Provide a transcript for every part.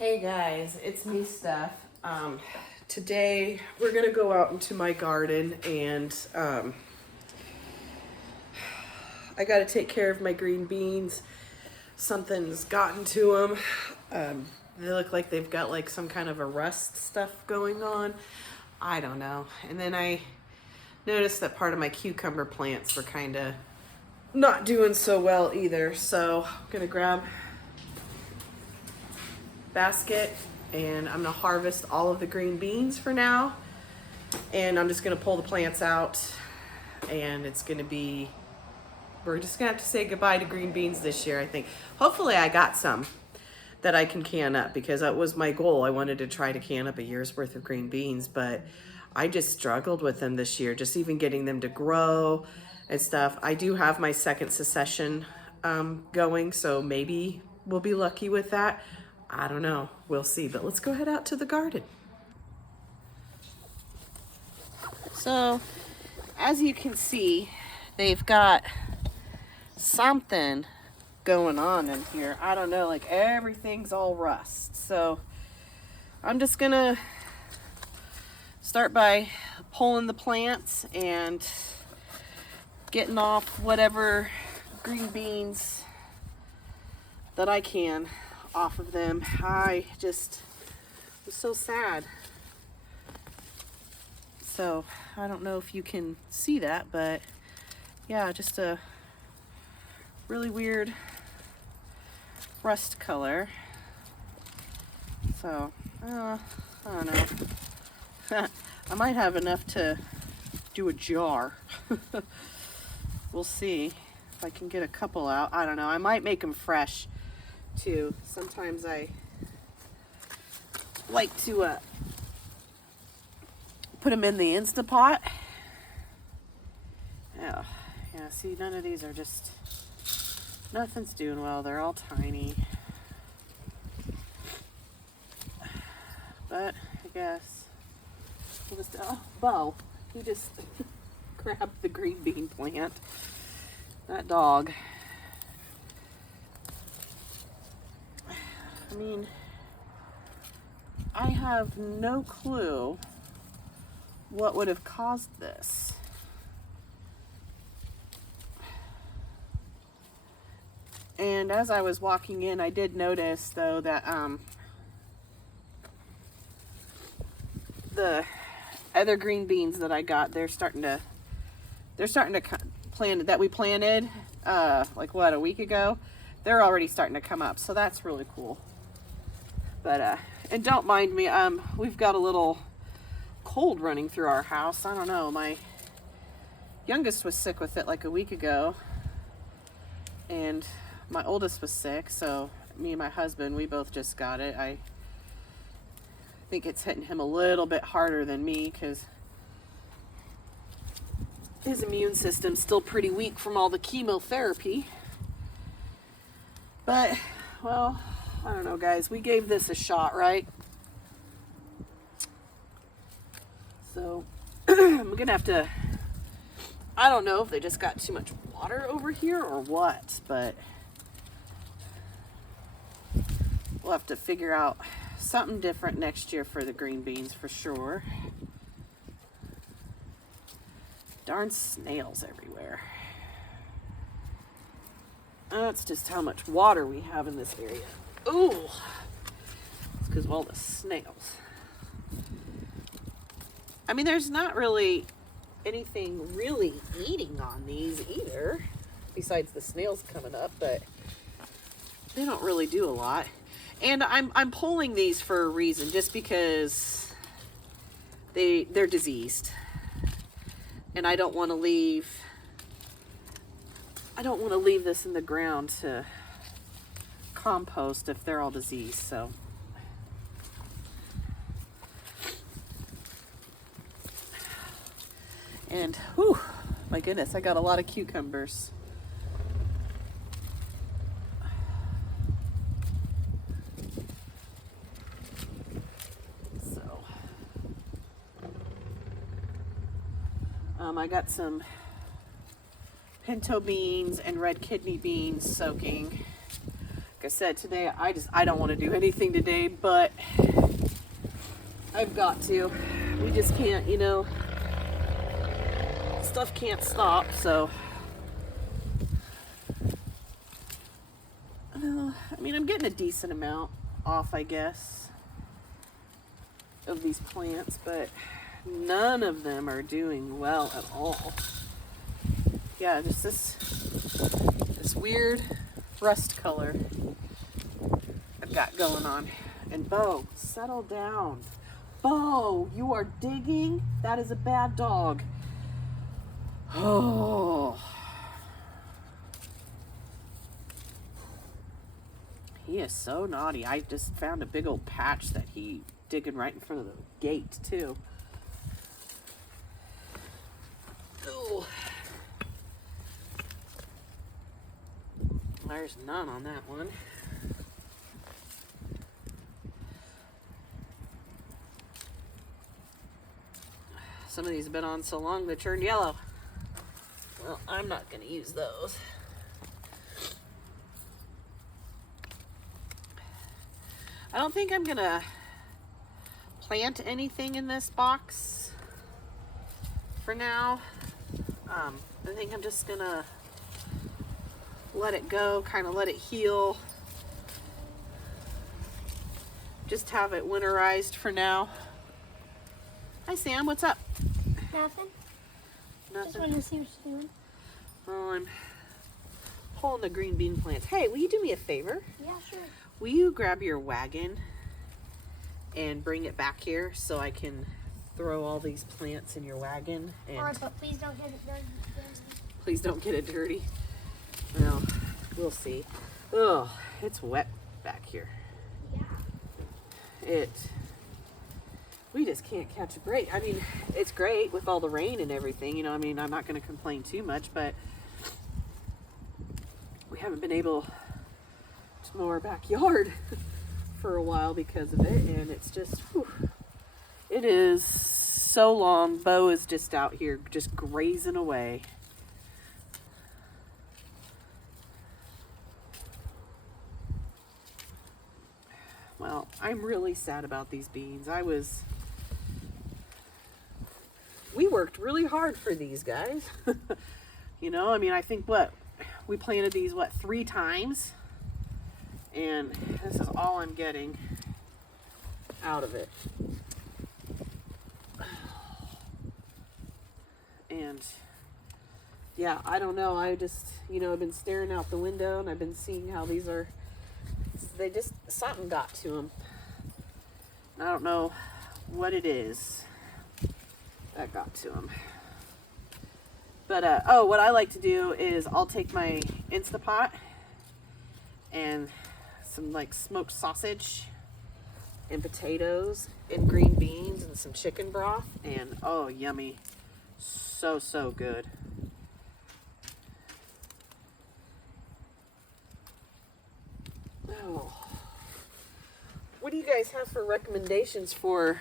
Hey guys, it's me, Steph. Today we're gonna go out into my garden and I gotta take care of my green beans. Something's gotten to them. They look like they've got like some kind of a rust stuff going on. I don't know. And then I noticed that part of my cucumber plants were kind of not doing so well either. So I'm gonna grab basket and I'm gonna harvest all of the green beans for now, and I'm just gonna pull the plants out, and we're just gonna have to say goodbye to green beans this year, I think. Hopefully I got some that I can can up, because that was my goal. I wanted to try to can up a year's worth of green beans, but I just struggled with them this year, just even getting them to grow and stuff. I do have my second succession going, so maybe we'll be lucky with that. I don't know. We'll see. But let's go head out to the garden. So, as you can see, they've got something going on in here. I don't know, like everything's all rust. So, I'm just going to start by pulling the plants and getting off whatever green beans that I can off of them. I just was so sad. So I don't know if you can see that, but yeah, just a really weird rust color. So I don't know. I might have enough to do a jar. We'll see if I can get a couple out. I don't know. I might make them fresh too. Sometimes I like to put them in the Instapot. Yeah, see, none of these are just, nothing's doing well. They're all tiny. But I guess we'll just, Bo, he just grabbed the green bean plant. That dog. I mean, I have no clue what would have caused this. And as I was walking in, I did notice though that the other green beans that I got, they're starting to plant that we planted like what, a week ago. They're already starting to come up, so that's really cool. But and don't mind me, we've got a little cold running through our house. I don't know, my youngest was sick with it like a week ago, and my oldest was sick, so me and my husband, we both just got it. I think it's hitting him a little bit harder than me because his immune system's still pretty weak from all the chemotherapy. But, well, I don't know, guys. We gave this a shot, right? So, I'm going to have to, I don't know if they just got too much water over here or what, but we'll have to figure out something different next year for the green beans for sure. Darn snails everywhere. That's just how much water we have in this area. Ooh, it's because of all the snails. I mean, there's not really anything really eating on these either, besides the snails coming up, but they don't really do a lot. And I'm pulling these for a reason, just because they're diseased, and I don't want to leave this in the ground to compost if they're all diseased. So and whew, my goodness, I got a lot of cucumbers. So I got some pinto beans and red kidney beans soaking Like I said, today I don't want to do anything today, but I've got to. We just can't, you know, stuff can't stop, so. I mean, I'm getting a decent amount off, I guess, of these plants, but none of them are doing well at all. Yeah, just this weird rust color I've got going on. And Bo, settle down. Bo, you are digging? That is a bad dog. Oh. He is so naughty. I just found a big old patch that he digging right in front of the gate too. Oh. There's none on that one. Some of these have been on so long they turned yellow. Well, I'm not going to use those. I don't think I'm going to plant anything in this box for now. I think I'm just going to let it go, kind of let it heal. Just have it winterized for now. Hi Sam, what's up? Nothing. Nothing. Just wanted to see what you're doing. Well, I'm pulling the green bean plants. Hey, will you do me a favor? Yeah, sure. Will you grab your wagon and bring it back here so I can throw all these plants in your wagon? And Alright, but please don't get it dirty. please don't get it dirty. Well, we'll see. Oh, it's wet back here. Yeah. We just can't catch a break. I mean, it's great with all the rain and everything, you know, I mean, I'm not going to complain too much, but we haven't been able to mow our backyard for a while because of it, and it's just, whew, it is so long. Bo is just out here just grazing away. Well, I'm really sad about these beans. We worked really hard for these guys. You know, I mean, I think we planted these 3 times, and this is all I'm getting out of it. And yeah, I don't know. I just, you know, I've been staring out the window and I've been seeing how these are, something got to them. I don't know what it is that got to them. But, oh, what I like to do is I'll take my Instapot and some like smoked sausage and potatoes and green beans and some chicken broth, and oh, yummy. So good. Oh. What do you guys have for recommendations for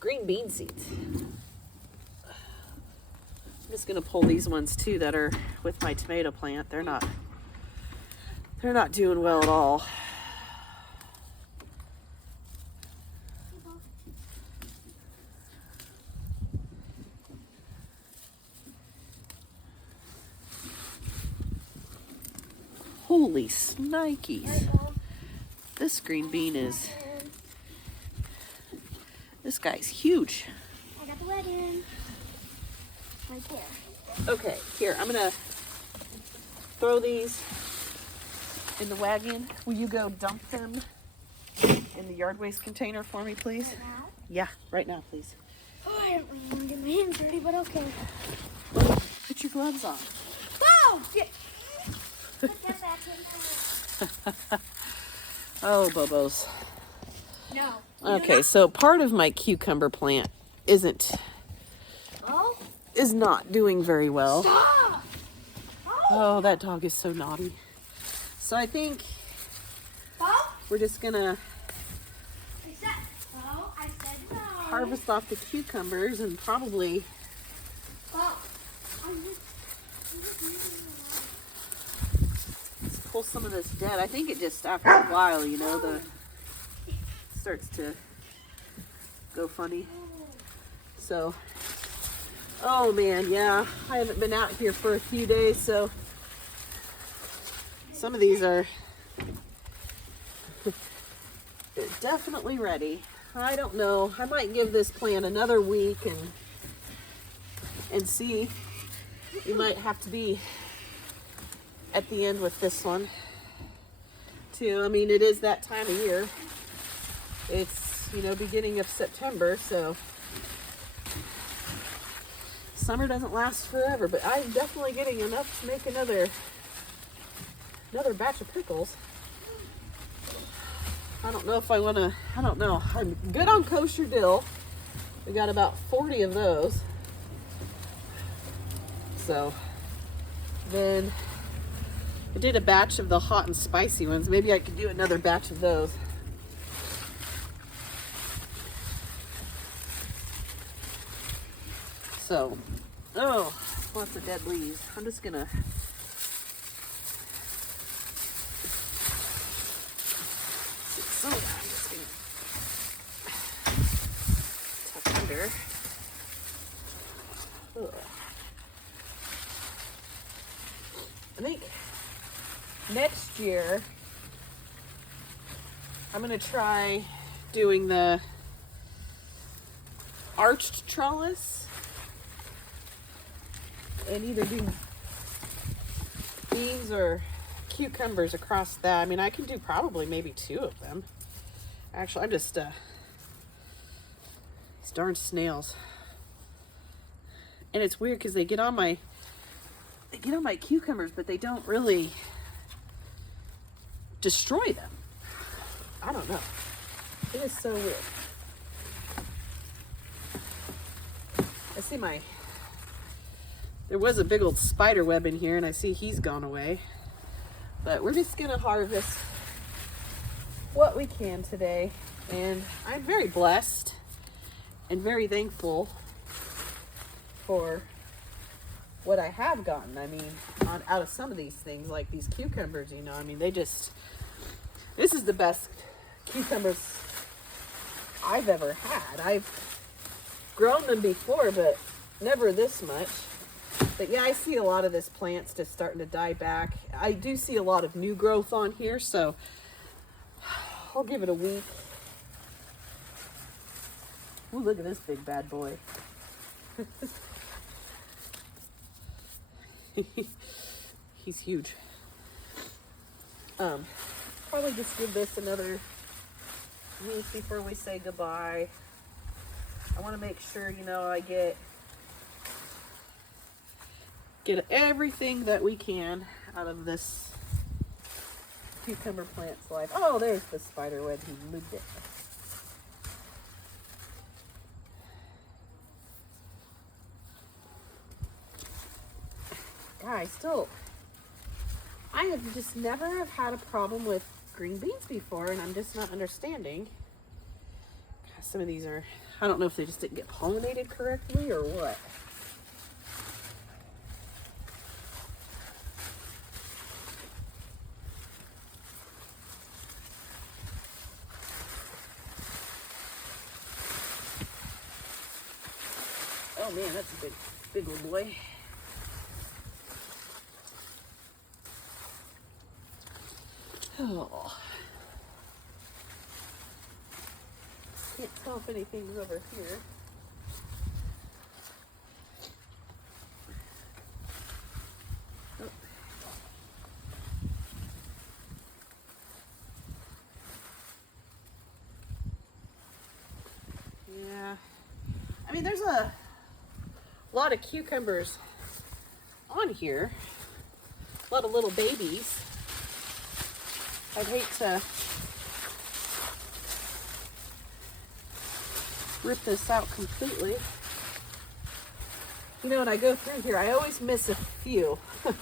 green bean seeds? I'm just gonna pull these ones too that are with my tomato plant. They're not doing well at all. Holy snikes. This green bean is, this guy's huge. I got the wagon. Right there. Okay, here, I'm gonna throw these in the wagon. Will you go dump them in the yard waste container for me, please? Right now? Yeah, right now, please. Oh, I don't really want to get my hands dirty, but okay. Well, put your gloves on. Whoa! Get Put that back in. Oh, Bobos. No. Okay, so part of my cucumber plant Oh? is not doing very well. Stop! Oh, that dog is so naughty. So I think Oh? we're just gonna I said no. harvest off the cucumbers and probably Oh. pull some of this dead. I think it just, after a while, you know, the starts to go funny. So, oh man, yeah, I haven't been out here for a few days, so some of these are definitely ready. I don't know. I might give this plant another week and see. We might have to be at the end with this one too. I mean, it is that time of year. It's, you know, beginning of September, so summer doesn't last forever, but I'm definitely getting enough to make another batch of pickles. I don't know if I want to, I don't know. I'm good on kosher dill. We got about 40 of those. So then I did a batch of the hot and spicy ones. Maybe I could do another batch of those. So, oh, lots of dead leaves. I'm just gonna some of that I'm just gonna tuck under. Ugh. I think next year I'm gonna try doing the arched trellis and either do beans or cucumbers across that. I mean, I can do probably maybe 2 of them. Actually, I'm just these darn snails. And it's weird because they get on my cucumbers, but they don't really destroy them. I don't know. It is so weird. I see there was a big old spider web in here, and I see he's gone away. But we're just gonna harvest what we can today. And I'm very blessed and very thankful for what I have gotten. I mean, out of some of these things, like these cucumbers, you know, I mean, this is the best cucumbers I've ever had. I've grown them before, but never this much. But yeah, I see a lot of this plant's just starting to die back. I do see a lot of new growth on here, so I'll give it a week. Ooh, look at this big bad boy. He's huge. Probably just give this another week before we say goodbye. I want to make sure, you know, I get everything that we can out of this cucumber plant's life. Oh, there's the spider web. He moved it. Yeah, I have just never have had a problem with green beans before, and I'm just not understanding. Some of these are, I don't know if they just didn't get pollinated correctly or what. Oh man, that's a big old boy. Oh. Can't tell if anything's over here. Oh. Yeah. I mean, there's a lot of cucumbers on here. A lot of little babies. I'd hate to rip this out completely. You know, when I go through here, I always miss a few. And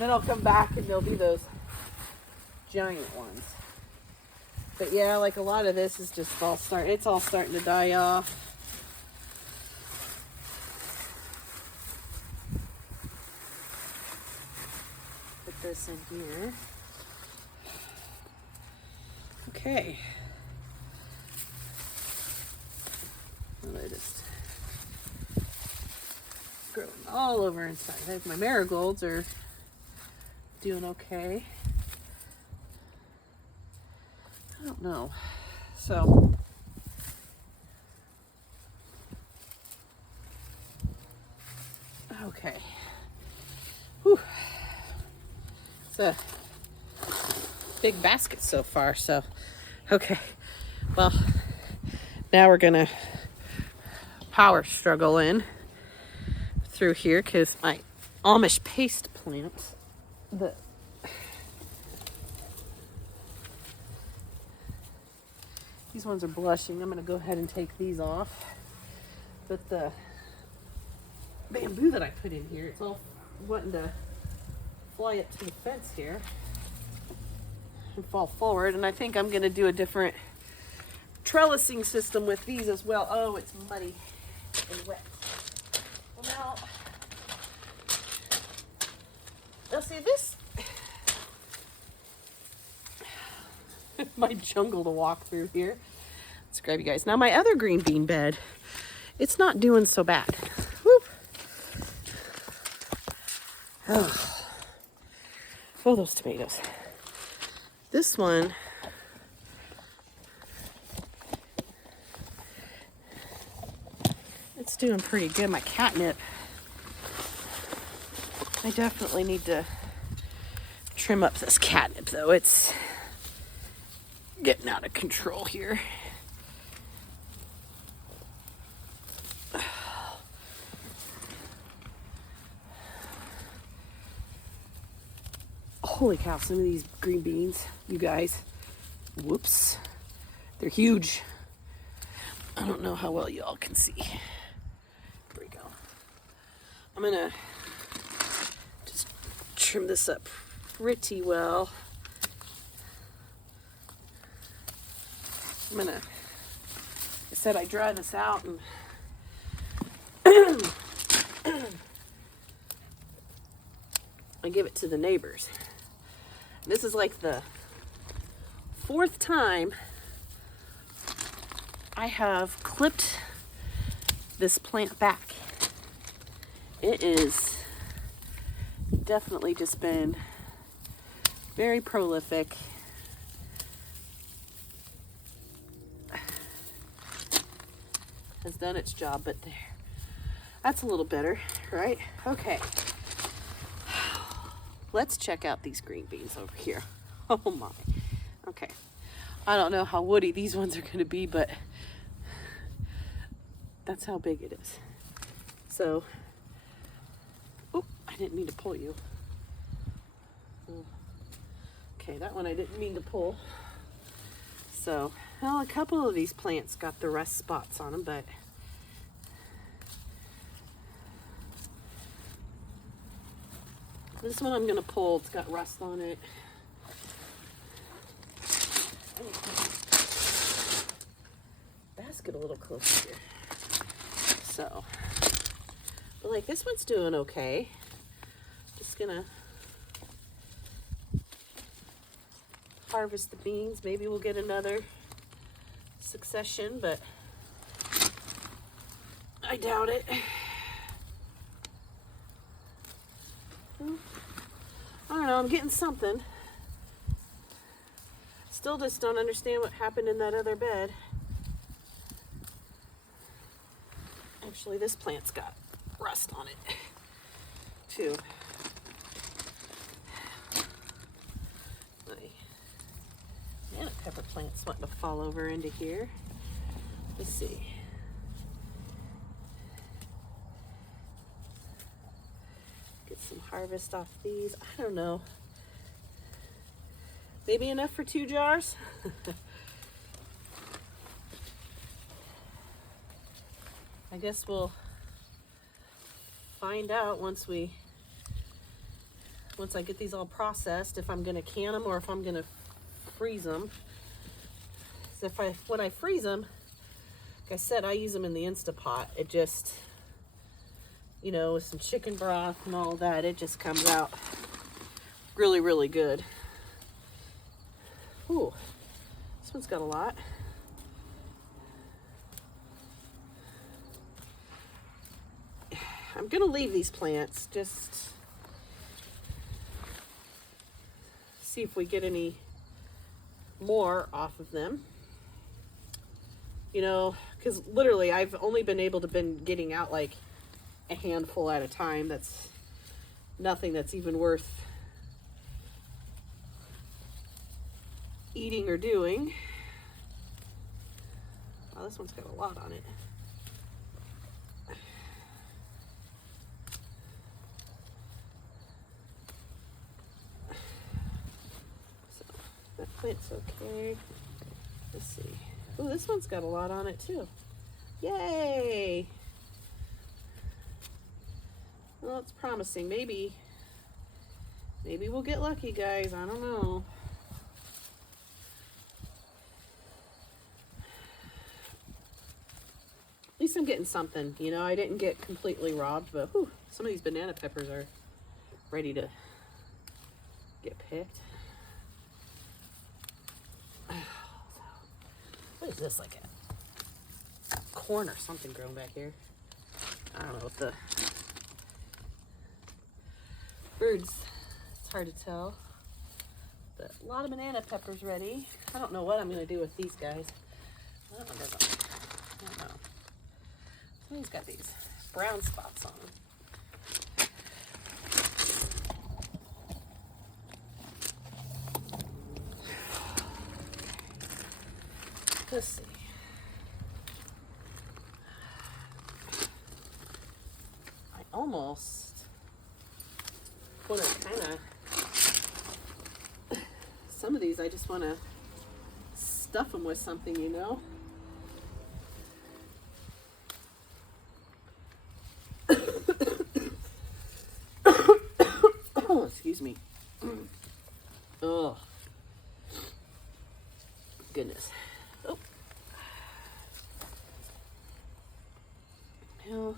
then I'll come back and there'll be those giant ones. But yeah, like a lot of this is just it's all starting to die off. this in here. Okay. Well, I just growing all over inside. My marigolds are doing okay. I don't know. So okay. Whew. It's a big basket so far, so okay. Well, now we're gonna power struggle in through here because my Amish paste plants, these ones are blushing. I'm gonna go ahead and take these off. But the bamboo that I put in here, it's all wanting to fly up to the fence here and fall forward. And I think I'm gonna do a different trellising system with these as well. Oh, it's muddy and wet. Well, now see this my jungle to walk through here. Let's grab you guys. Now my other green bean bed, it's not doing so bad. Whoop. Oh, those tomatoes. This one, it's doing pretty good. My catnip, I definitely need to trim up this catnip though. It's getting out of control here. Holy cow, some of these green beans, you guys, whoops, they're huge. I don't know how well you all can see. Here we go. I'm gonna just trim this up pretty well. I'm gonna, I said I dry this out and I give it to the neighbors. This is like the 4th time I have clipped this plant back. It is definitely just been very prolific. Has done its job, but there. That's a little better, right? Okay. Let's check out these green beans over here. Oh my. Okay. I don't know how woody these ones are going to be, but that's how big it is. So, oh, I didn't mean to pull you. Okay, that one I didn't mean to pull. So, well, a couple of these plants got the rust spots on them, but this one I'm going to pull. It's got rust on it. Basket a little closer here. So, but like this one's doing okay. Just going to harvest the beans. Maybe we'll get another succession, but I doubt it. I don't know, I'm getting something. Still just don't understand what happened in that other bed. Actually, this plant's got rust on it, too. My banana pepper plant's wanting to fall over into here. Let's see. Get some harvest off these. I don't know. Maybe enough for 2 jars? I guess we'll find out once I get these all processed, if I'm gonna can them or if I'm gonna freeze them. So when I freeze them, like I said, I use them in the Instapot. It just, you know, with some chicken broth and all that, it just comes out really, really good. Ooh, this one's got a lot. I'm gonna leave these plants, just see if we get any more off of them. You know, because literally I've only been able to been getting out like a handful at a time. That's nothing that's even worth eating or doing. Wow, this one's got a lot on it. So that plant's okay. Let's see. Ooh, this one's got a lot on it too. Yay! Well, it's promising. Maybe we'll get lucky, guys. I don't know. At least I'm getting something. You know, I didn't get completely robbed, but whew, some of these banana peppers are ready to get picked. What is this, like a corn or something growing back here? I don't know what the birds, it's hard to tell. But a lot of banana peppers ready. I don't know what I'm gonna do with these guys. I don't know. He's got these brown spots on them. Let's see. I almost want to kind of, some of these I just want to stuff them with something, you know? Oh, excuse me. Oh, goodness. Oh. Well,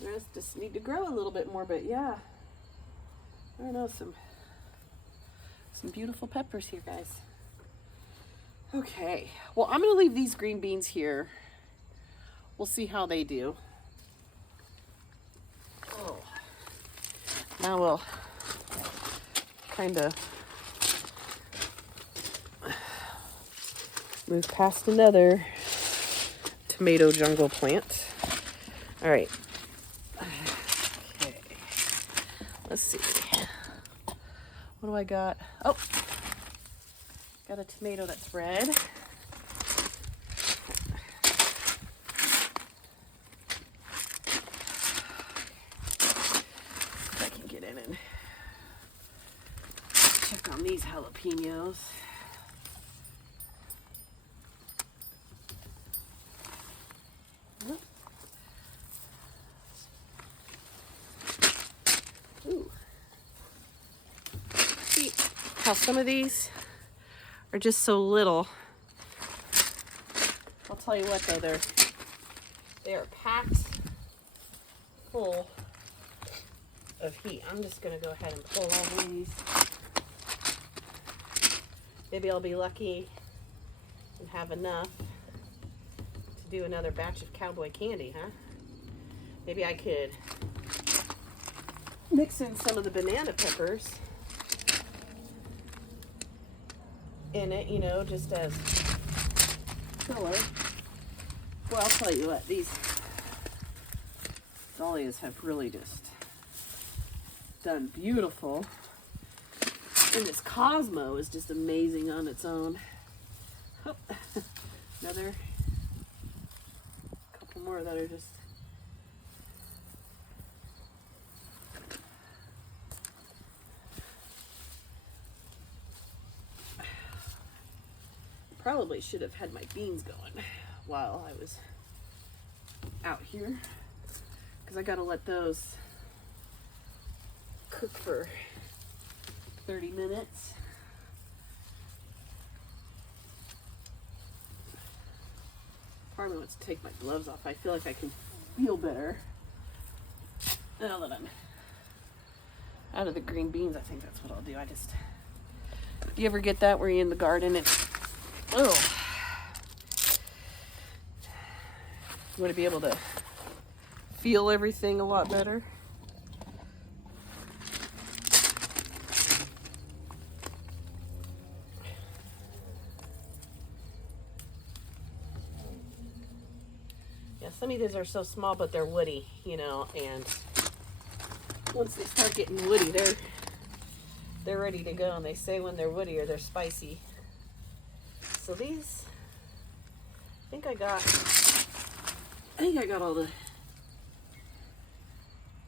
the rest just need to grow a little bit more, but yeah. I don't know, some beautiful peppers here, guys. Okay, well, I'm gonna leave these green beans here. We'll see how they do. Oh. Now we'll kind of move past another tomato jungle plant. All right. Okay. Let's see. What do I got? Oh, got a tomato that's red. If I can get in and check on these jalapenos. Ooh. See how some of these are just so little. I'll tell you what though, they are packed full of heat. I'm just gonna go ahead and pull all these. Maybe I'll be lucky and have enough to do another batch of cowboy candy, huh? Maybe I could mix in some of the banana peppers in it, you know, just as filler. Well, I'll tell you what, these dahlias have really just done beautiful. And this Cosmo is just amazing on its own. Oh, another couple more that are just probably should have had my beans going while I was out here, because I gotta let those cook for 30 minutes. Part of me wants to take my gloves off. I feel like I can feel better now that I'm out of the green beans. I think that's what I'll do. You ever get that where you're in the garden and, oh, you want to be able to feel everything a lot better? Yeah, some of these are so small, but they're woody, you know, and once they start getting woody, they're ready to go. And they say when they're woody or they're spicy. So these, I think I got all the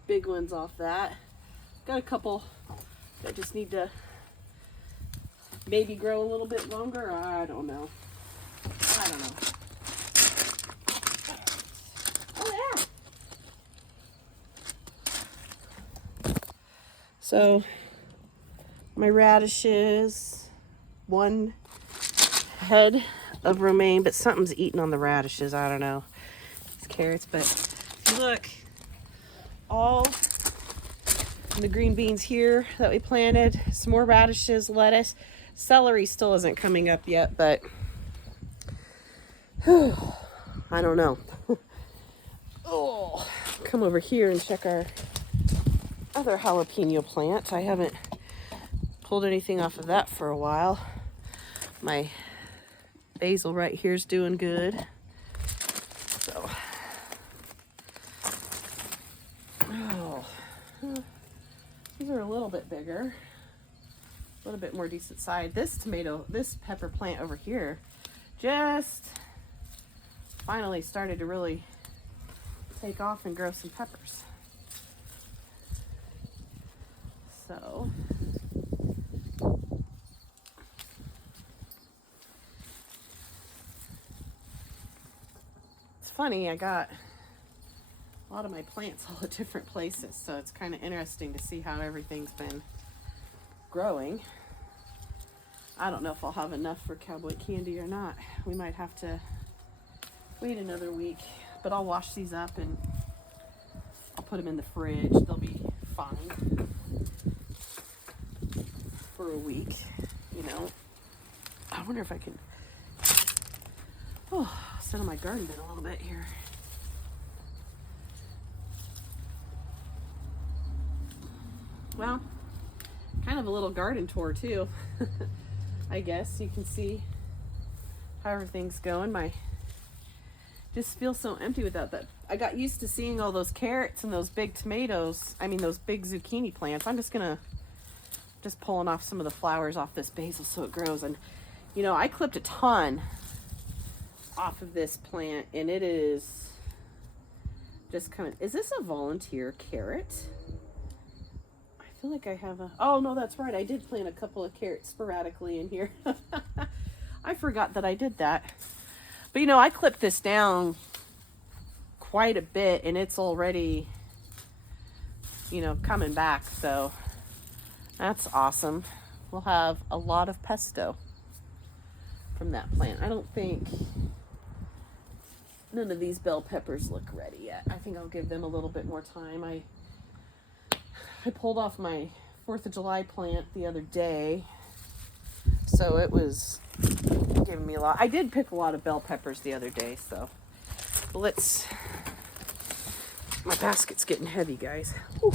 big ones off that. Got a couple that just need to maybe grow a little bit longer. I don't know. Oh yeah. So my radishes, one head of romaine, but something's eating on the radishes. I don't know. These carrots, but if you look, all the green beans here that we planted, some more radishes, lettuce, celery still isn't coming up yet, but I don't know. Oh, come over here and check our other jalapeno plant. I haven't pulled anything off of that for a while. My basil right here is doing good. So, oh, these are a little bit bigger, a little bit more decent size. This pepper plant over here just finally started to really take off and grow some peppers. So, it's funny, I got a lot of my plants all at different places, so it's kind of interesting to see how everything's been growing. I don't know if I'll have enough for cowboy candy or not. We might have to wait another week, but I'll wash these up and I'll put them in the fridge. They'll be fine for a week, you know. I wonder if I can sit on my garden bed a little bit here. Well, kind of a little garden tour too. I guess you can see how everything's going. Just feels so empty without that. I got used to seeing all those carrots and those big tomatoes. I mean, those big zucchini plants. I'm just pulling off some of the flowers off this basil so it grows. And you know, I clipped a ton off of this plant, and it is just kind of. Is this a volunteer carrot? I feel like I have a. Oh no, that's right. I did plant a couple of carrots sporadically in here. I forgot that I did that. But you know, I clipped this down quite a bit, and it's already, you know, coming back. So that's awesome. We'll have a lot of pesto from that plant. I don't think none of these bell peppers look ready yet. I think I'll give them a little bit more time. I pulled off my 4th of July plant the other day, so it was giving me a lot. I did pick a lot of bell peppers the other day, so my basket's getting heavy, guys. Ooh.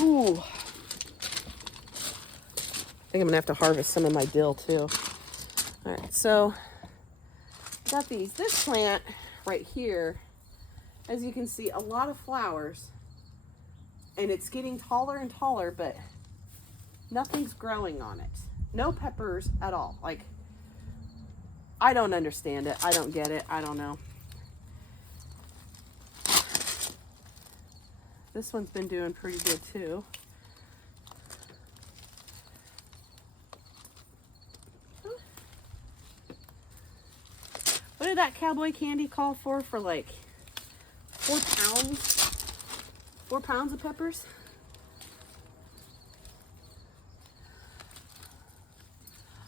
Ooh. I think I'm gonna have to harvest some of my dill too. All right, so I got this plant right here. As you can see, a lot of flowers, and it's getting taller and taller, but nothing's growing on it. No peppers at all. Like, I don't understand it. I don't get it. I don't know. This one's been doing pretty good too. What did that cowboy candy call for like 4 pounds? 4 pounds of peppers?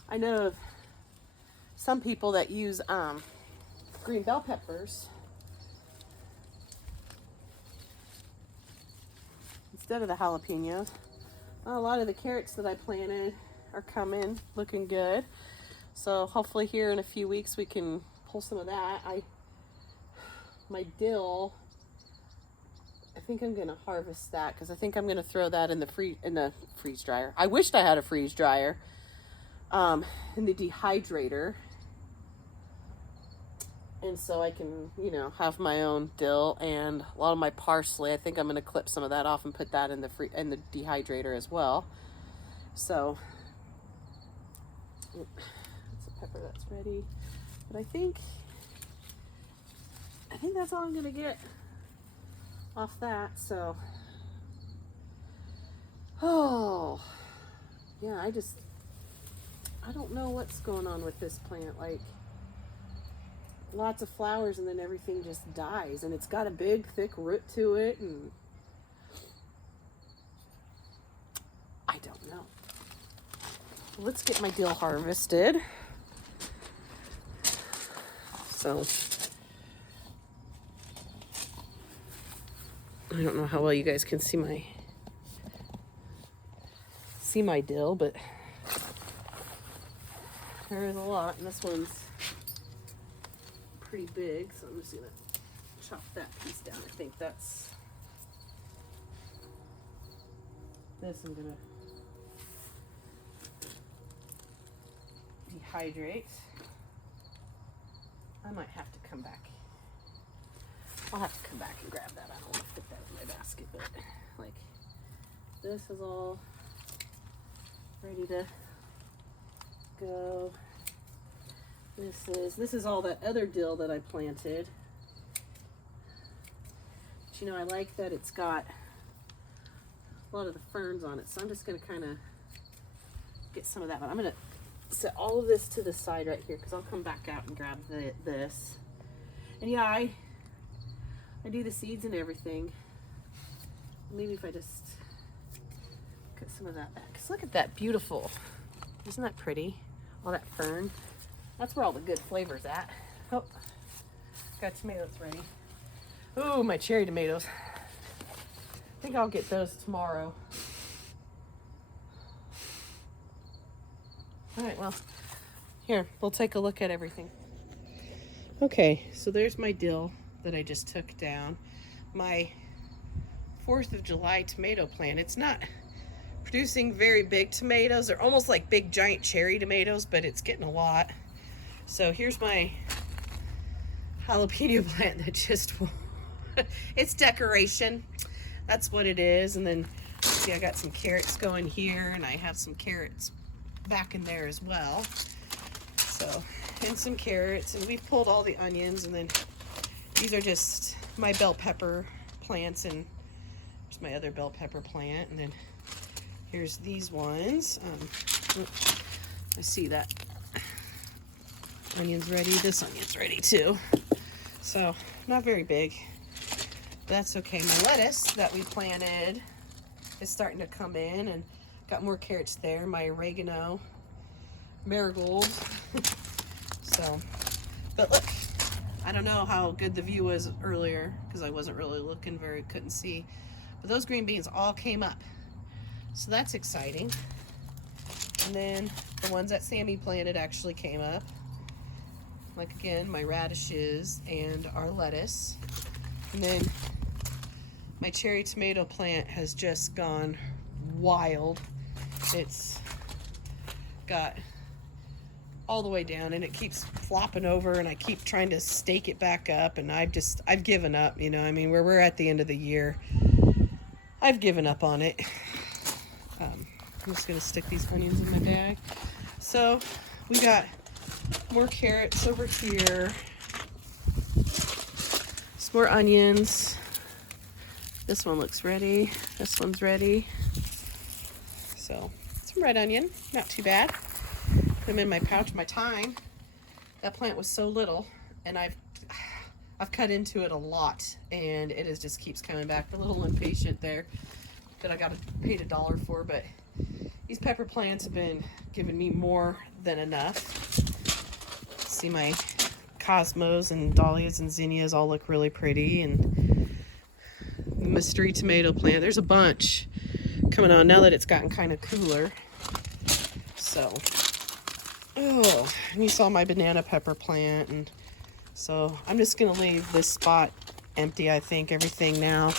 I know of some people that use green bell peppers instead of the jalapenos. A lot of the carrots that I planted are coming, looking good. So hopefully here in a few weeks we can pull some of that. My dill, I think I'm gonna harvest that because I think I'm gonna throw that in the freeze dryer. I wished I had a freeze dryer, in the dehydrator, and so I can, you know, have my own dill and a lot of my parsley. I think I'm gonna clip some of that off and put that in the dehydrator as well. So that's a pepper that's ready, but I think that's all I'm gonna get off that. So, oh yeah, I don't know what's going on with this plant. Like, lots of flowers and then everything just dies, and it's got a big thick root to it, and I don't know. Let's get my dill harvested. So I don't know how well you guys can see my dill, but there is a lot, and this one's pretty big, so I'm just gonna chop that piece down. I think that's this. I'm gonna dehydrate. I might have to come back. I'll have to come back and grab that. I don't want to fit that in my basket, but like, this is all ready to go. This is all that other dill that I planted. But, you know, I like that it's got a lot of the ferns on it, so I'm just going to kind of get some of that. But I'm going to set all of this to the side right here because I'll come back out and grab this. And yeah, I do the seeds and everything. Maybe if I just cut some of that back. 'Cause look at that, beautiful. Isn't that pretty? All that fern. That's where all the good flavor's at. Oh, got tomatoes ready. Ooh, my cherry tomatoes. I think I'll get those tomorrow. All right, well, here, we'll take a look at everything. Okay, so there's my dill that I just took down. My 4th of July tomato plant. It's not producing very big tomatoes. They're almost like big giant cherry tomatoes, but it's getting a lot. So here's my jalapeno plant that just, it's decoration. That's what it is. And then, see, I got some carrots going here, and I have some carrots back in there as well. So, and some carrots, and we've pulled all the onions, and then these are just my bell pepper plants, and there's my other bell pepper plant, and then here's these ones. I see that onion's ready. This onion's ready too. So not very big. That's okay. My lettuce that we planted is starting to come in, and got more carrots there. My oregano, marigold. So, but look, I don't know how good the view was earlier because I wasn't really looking couldn't see. But those green beans all came up. So that's exciting. And then the ones that Sammy planted actually came up. Like, again, my radishes and our lettuce. And then my cherry tomato plant has just gone wild. It's got all the way down, and it keeps flopping over, and I keep trying to stake it back up, and I've given up, you know. I mean, we're at the end of the year. I've given up on it. I'm just gonna stick these onions in my bag. So we got more carrots over here, some more onions. This one looks ready. This one's ready. So some red onion, not too bad. Put them in my pouch. My thyme, that plant was so little, and I've cut into it a lot, and it just keeps coming back. A little impatient there that I got paid $1 for, but these pepper plants have been giving me more than enough. See, my cosmos and dahlias and zinnias all look really pretty, and mystery tomato plant. There's a bunch coming on now that it's gotten kind of cooler. So, oh, and you saw my banana pepper plant, and so I'm just gonna leave this spot empty. I think everything now.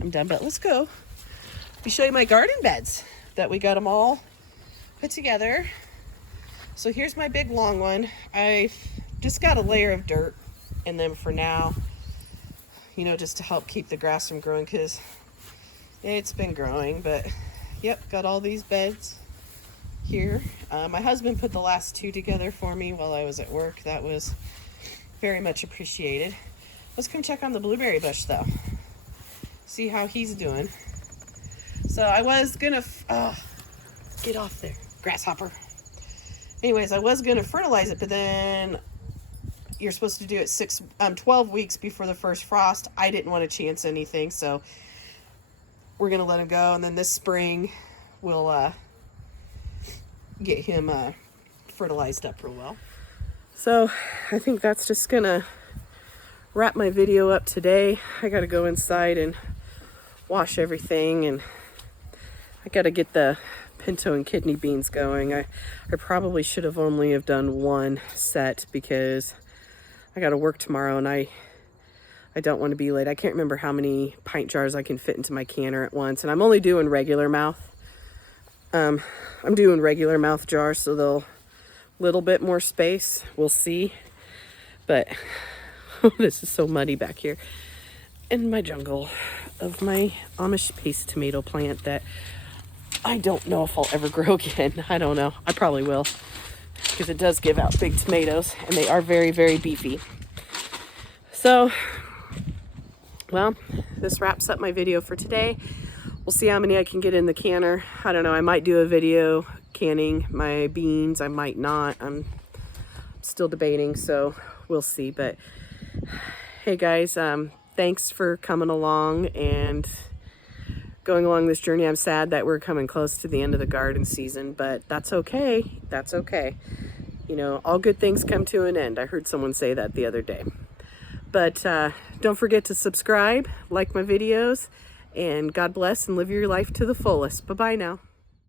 I'm done, but let's go. Let me show you my garden beds that we got them all put together. So here's my big long one. I just got a layer of dirt in them for now, you know, just to help keep the grass from growing, because it's been growing. But yep, got all these beds here. My husband put the last two together for me while I was at work. That was very much appreciated. Let's come check on the blueberry bush though, see how he's doing. So I was gonna get off there, grasshopper. Anyways, I was gonna fertilize it, but then you're supposed to do it 12 weeks before the first frost. I didn't want to chance anything, so we're gonna let him go, and then this spring we'll get him fertilized up real well. So I think that's just gonna wrap my video up today. I gotta go inside and wash everything, and I gotta get the pinto and kidney beans going. I probably should have only have done one set because I gotta work tomorrow, and I don't want to be late. I can't remember how many pint jars I can fit into my canner at once, and I'm only doing regular mouth. I'm doing regular mouth jars, so they'll little bit more space. We'll see. But this is so muddy back here in my jungle of my Amish paste tomato plant that I don't know if I'll ever grow again. I don't know. I probably will, because it does give out big tomatoes, and they are very, very beefy. So, well, this wraps up my video for today. We'll see how many I can get in the canner. I don't know. I might do a video canning my beans. I might not. I'm still debating, so we'll see. But hey guys, thanks for coming along and going along this journey. I'm sad that we're coming close to the end of the garden season, but that's okay. That's okay. You know, all good things come to an end. I heard someone say that the other day. But don't forget to subscribe, like my videos, and God bless and live your life to the fullest. Bye-bye now.